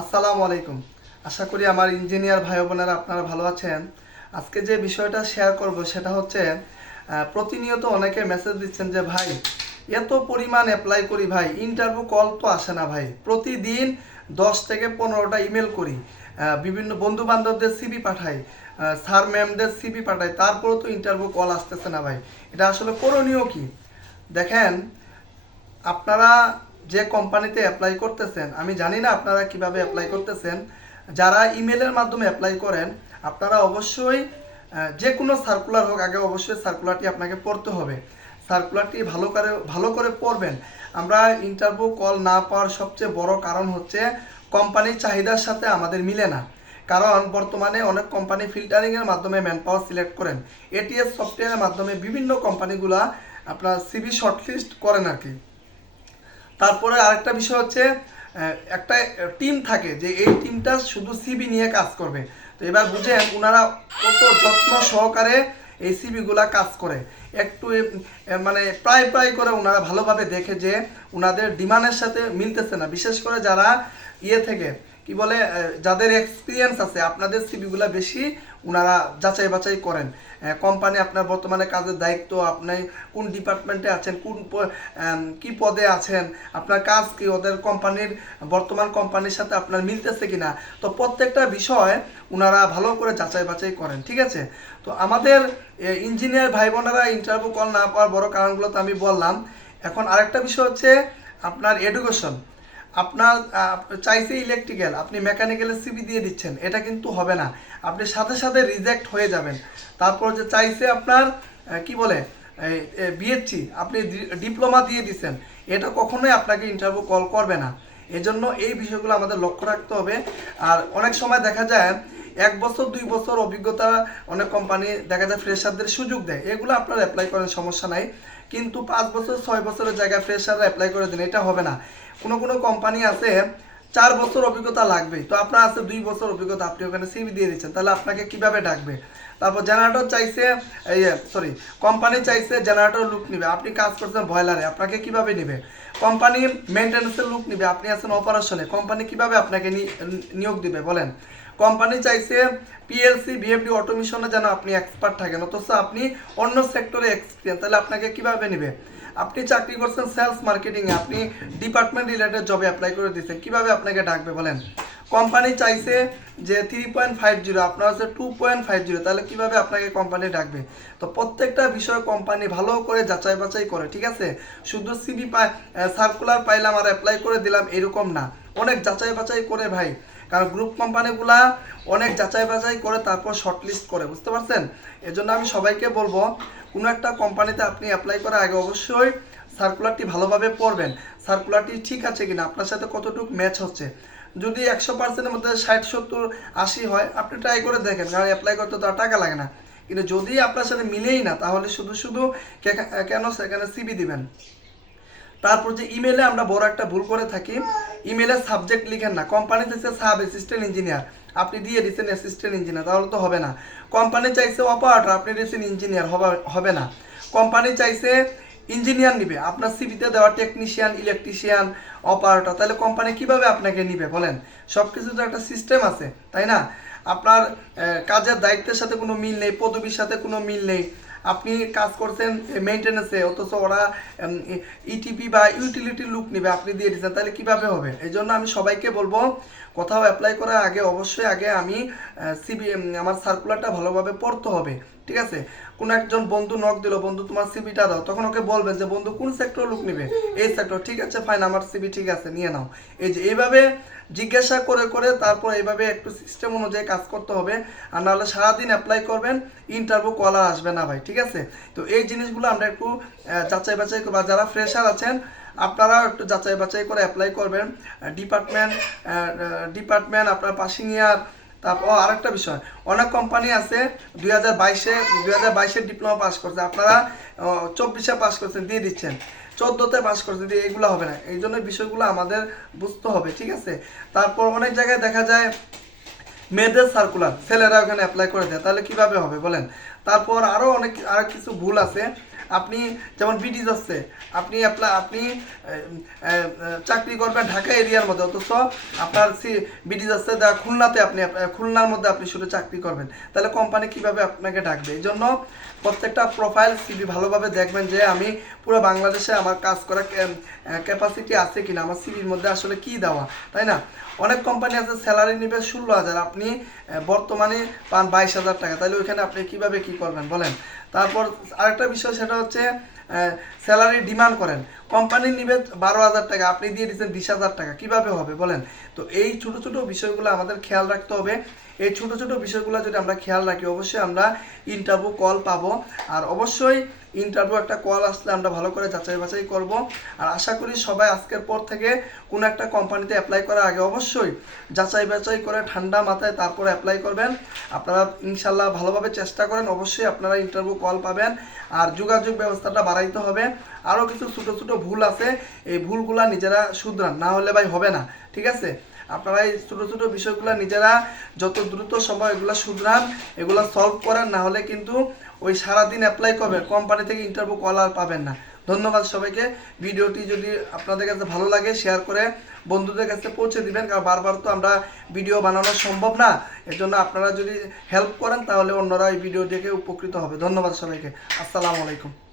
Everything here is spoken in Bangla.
আসসালামু আলাইকুম। আশা করি আমার ইঞ্জিনিয়ার ভাই বোনেরা আপনারা ভালো আছেন। আজকে যে বিষয়টা শেয়ার করব সেটা হচ্ছে প্রতিনিয়ত অনেকে মেসেজ দিচ্ছেন যে ভাই এত পরিমাণ অ্যাপ্লাই করি ভাই, ইন্টারভিউ কল তো আসে না ভাই। প্রতিদিন 10 থেকে 15টা ইমেল করি, বিভিন্ন বন্ধু বান্ধবদের সিভি পাঠাই, স্যার ম্যামদের সিভি পাঠাই, তারপরেও তো ইন্টারভিউ কল আসতেছে না ভাই। এটা আসলে করণীয় কি? দেখেন, আপনারা যে কোম্পানিতে অ্যাপ্লাই করতেছেন, আমি জানি না আপনারা কিভাবে অ্যাপ্লাই করতেছেন। যারা ইমেলের মাধ্যমে অ্যাপ্লাই করেন, আপনারা অবশ্যই যে কোনো সার্কুলার হোক, আগে অবশ্যই সার্কুলারটি আপনাকে পড়তে হবে। সার্কুলারটি ভালো করে পড়বেন। আমরা ইন্টারভিউ কল না পাওয়ার সবচেয়ে বড় কারণ হচ্ছে কোম্পানির চাহিদার সাথে আমাদের মিলে না। কারণ বর্তমানে অনেক কোম্পানি ফিল্টারিংয়ের মাধ্যমে ম্যান পাওয়ার সিলেক্ট করেন। এটিএস সফটওয়্যারের মাধ্যমে বিভিন্ন কোম্পানিগুলা আপনার সিভি শর্টলিস্ট করেন আর কি। তারপরে আরেকটা বিষয় হচ্ছে একটা টিম থাকে যে এই টিমটা শুধু সিবি নিয়ে কাজ করবে। তো এবার বুঝেন ওনারা কত যত্ন সহকারে এই সিবিগুলা কাজ করে। একটু মানে প্রায় প্রায় করে ওনারা ভালোভাবে দেখে যে ওনাদের ডিমান্ডের সাথে মিলতেছে না। বিশেষ করে যারা থেকে কি বলে, যাদের এক্সপিরিয়েন্স আছে, আপনাদের সিবিগুলা বেশি ওনারা যাচাই বাছাই করেন। কোম্পানি আপনার বর্তমানে কাজের দায়িত্ব, আপনি কোন ডিপার্টমেন্টে আছেন, কি পদে আছেন, আপনার কাজ কি, ওদের কোম্পানির বর্তমান কোম্পানির সাথে আপনার মিলতেছে কিনা। তো প্রত্যেকটা বিষয় ওনারা ভালো করে যাচাই বাছাই করেন, ঠিক আছে। তো আমাদের ইঞ্জিনিয়ার ভাই বোনেরা ইন্টারভিউ কল না পাওয়ার বড় কারণগুলো তো আমি বললাম। এখন আরেকটা বিষয় হচ্ছে আপনার এডুকেশন। আপনার চাইছে ইলেকট্রিক্যাল, আপনি মেকানিক্যালের সিবি দিয়ে দিচ্ছেন, এটা কিন্তু হবে না। আপনি সাথে সাথে রিজেক্ট হয়ে যাবেন। তারপর যে চাইছে আপনার কি বলে বিএসসি, আপনি ডিপ্লোমা দিয়ে দিচ্ছেন, এটা কখনোই আপনাকে ইন্টারভিউ কল করবে না। এজন্য এই বিষয়গুলো আমাদের লক্ষ্য রাখতে হবে। আর অনেক সময় দেখা যায় 1 বছর 2 বছর অভিজ্ঞতা অনেক কোম্পানি দেখা যায় ফ্রেশারদের সুযোগ দেয়, এগুলো আপনারা অ্যাপ্লাই করেন, সমস্যা নাই। কিন্তু 5 বছর 6 বছরের জায়গায় ফ্রেশাররা অ্যাপ্লাই করে দিন, এটা হবে না। কোনো কোনো কোম্পানি আছে 4 বছর অভিজ্ঞতা লাগবে, তো আপনার আছে 2 বছর অভিজ্ঞতা, আপনি ওখানে সিভি দিয়ে দিচ্ছেন, তাহলে আপনাকে কিভাবে ডাকবে? তারপর জেনারেটর চাইছে, এই সরি, কোম্পানি চাইছে জেনারেটর লুক নিবে, আপনি কাজ করছেন বয়লারে, আপনাকে কিভাবে নিবে? কোম্পানি মেনটেন্যান্সের লুক নিবে, আপনি আছেন অপারেশনে, কোম্পানি কিভাবে আপনাকে নিয়োগ দিবে বলেন? কোম্পানি চাইছে পিএলসি ভিএফডি অটোমেশনে যেন আপনি এক্সপার্ট থাকেন, অথচ আপনি অন্য সেক্টরে এক্সপিরিয়েন্স, তাহলে আপনাকে কিভাবে নেবে? আপনি চাকরি করছেন সেলস মার্কেটিংয়ে, আপনি ডিপার্টমেন্ট রিলেটেড জবে অ্যাপ্লাই করে দিচ্ছেন, কিভাবে আপনাকে ডাকবে বলেন? কোম্পানি চাইছে যে 3.50, আপনার হচ্ছে 2.50, তাহলে কিভাবে আপনাকে কোম্পানি ডাকবে? তো প্রত্যেকটা বিষয় কোম্পানি ভালো করে যাচাই বাছাই করে, ঠিক আছে। শুধু সিভি সার্কুলার পাইলাম আর অ্যাপ্লাই করে দিলাম এরকম না, অনেক যাচাই বাছাই করে ভাই। কারণ গ্রুপ কোম্পানিগুলা অনেক যাচাই বাছাই করে তারপর শর্টলিস্ট করে, বুঝতে পারছেন? এজন্য আমি সবাইকে বলবো, কোনো একটা কোম্পানিতে আপনি অ্যাপ্লাই করার আগে অবশ্যই সার্কুলারটি ভালোভাবে পড়বেন। সার্কুলারটি ঠিক আছে কিনা, আপনার সাথে কতটুকু ম্যাচ হচ্ছে। যদি 100%-এর মধ্যে 60, 70, 80 হয়, আপনি ট্রাই করে দেখেন, কারণ অ্যাপ্লাই করতে তো আর টাকা লাগে না। কিন্তু যদি আপনার সাথে মিলেই না, তাহলে শুধু শুধু কেন সেখানে সিবি দিবেন? তারপর যে ইমেলে আমরা বড় একটা ভুল করে থাকি, ইমেলের সাবজেক্ট লিখেন না। কোম্পানি চাইছে সাব অ্যাসিস্ট্যান্ট ইঞ্জিনিয়ার, আপনি দিয়ে দিচ্ছেন অ্যাসিস্ট্যান্ট ইঞ্জিনিয়ার, তাহলে তো হবে না। কোম্পানি চাইছে অপারেটর, আপনি দিচ্ছেন ইঞ্জিনিয়ার, হবে না। কোম্পানি চাইছে ইঞ্জিনিয়ার নিবে, আপনার সিভিতে দেওয়া টেকনিশিয়ান, ইলেকট্রিশিয়ান, অপারেটর, তাহলে কোম্পানি কিভাবে আপনাকে নিবে বলেন? সব কিছু তো একটা সিস্টেম আছে, তাই না? আপনার কাজের দায়িত্বের সাথে কোনো মিল নেই, পদবীর সাথে কোনো মিল নেই। আপনি কাজ করছেন মেইনটেনেন্সে, অথচ ওরা ইটিপি বা ইউটিলিটি লুক নেবে, আপনি দিয়ে দিচ্ছেন, তাহলে কিভাবে হবে? এই জন্য আমি সবাইকে বলবো, কোথাও অ্যাপ্লাই করার আগে অবশ্যই আগে আমি সিবি, আমার সার্কুলারটা ভালোভাবে পড়তে হবে, ঠিক আছে। কোনো একজন বন্ধু নক দিল, বন্ধু তোমার সিবিটা দাও, তখন ওকে বলবেন যে বন্ধু কোন সেক্টর লুক নেবে? এই সেক্টর, ঠিক আছে ফাইন, আমার সিবি ঠিক আছে, নিয়ে নাও। এই যে এইভাবে জিজ্ঞাসা করে করে তারপর এইভাবে একটু সিস্টেম অনুযায়ী কাজ করতে হবে। আর নাহলে সারাদিন অ্যাপ্লাই করবেন, ইন্টারভিউ কল আর আসবে না ভাই, ঠিক আছে। তো এই জিনিসগুলো আমরা একটু যাচাই বাছাই করবো। যারা ফ্রেশার আছেন, আপনারাও একটু যাচাই বাছাই করে অ্যাপ্লাই করবেন। ডিপার্টমেন্ট আপনার পাসিং ইয়ার। তারপর আরেকটা বিষয়, অনেক কোম্পানি আছে 2022-এর ডিপ্লোমা পাস করছে, আপনারা 24-এ পাস করছেন, দিয়ে দিচ্ছেন, 14-তে পাস করছে, দিয়ে এগুলো হবে না। এই জন্য বিষয়গুলো আমাদের বুঝতে হবে, ঠিক আছে। তারপর অনেক জায়গায় দেখা যায় মেয়েদের সার্কুলার ছেলেরা ওখানে অ্যাপ্লাই করে দেয়, তাহলে কিভাবে হবে বলেন? তারপর আরও আর কিছু ভুল আছে। আপনি যেমন বিডি যাচ্ছে, আপনি আপনি চাকরি করবেন ঢাকা এরিয়ার মধ্যে, অথচ আপনার বিডি যাচ্ছে খুলনাতে, আপনি খুলনার মধ্যে আপনি শুধু চাকরি করবেন, তাহলে কোম্পানি কিভাবে আপনাকে ডাকবে? এই জন্য প্রত্যেকটা প্রোফাইল সিভি ভালোভাবে দেখবেন যে আমি পুরো বাংলাদেশে আমার কাজ করার ক্যাপাসিটি আছে কিনা, আমার সিভির মধ্যে আসলে কি দেওয়া, তাই না? অনেক কোম্পানি আছে স্যালারি নেবে 16,000, আপনি বর্তমানে পান 22,000 টাকা, তাহলে ওইখানে আপনি কিভাবে কি করবেন বলেন? তারপর আরেকটা বিষয়, সেটা হচ্ছে স্যালারি ডিমান্ড করেন, কোম্পানি নিবে 12,000 টাকা, আপনি দিয়ে দিচ্ছেন 20,000 টাকা, কিভাবে হবে বলেন? তো এই ছোট ছোট বিষয়গুলো আমাদের খেয়াল রাখতে হবে। এই ছোট ছোট বিষয়গুলো যদি আমরা খেয়াল রাখি, অবশ্যই আমরা ইন্টারভিউ কল পাবো। আর অবশ্যই ইন্টারভিউ একটা কল আসলে আমরা ভালো করে যাচাই বাছাই করব। আর আশা করি সবাই আজকের পর থেকে কোনো একটা কোম্পানিতে অ্যাপ্লাই করার আগে অবশ্যই যাচাই বাছাই করে ঠান্ডা মাথায় তারপরে অ্যাপ্লাই করবেন। আপনারা ইনশাল্লাহ ভালোভাবে চেষ্টা করেন, অবশ্যই আপনারা ইন্টারভিউ কল পাবেন। আর যোগাযোগ ব্যবস্থাটা বাড়াইতে হবে। আরও কিছু ছোটো ছোটো ভুল আছে, এই ভুলগুলা নিজেরা শুধরান, না হলে ভাই হবে না, ঠিক আছে? আপনারা এই ছোটো ছোটো বিষয়গুলো নিজেরা যত দ্রুত সম্ভব এগুলো শুধরান, এগুলো সলভ করেন, না হলে কিন্তু ওই সারাদিন অ্যাপ্লাই করবেন, কোম্পানি থেকে ইন্টারভিউ কল আর পাবেন না। ধন্যবাদ সবাইকে। ভিডিওটি যদি আপনাদের কাছে ভালো লাগে শেয়ার করে বন্ধুদের কাছে পৌঁছে দিবেন, কারণ বারবার তো আমরা ভিডিও বানানো সম্ভব না, এর জন্য আপনারা যদি হেল্প করেন তাহলে অন্যরা এই ভিডিও দেখে উপকৃত হবে। ধন্যবাদ সবাইকে। আসসালামু আলাইকুম।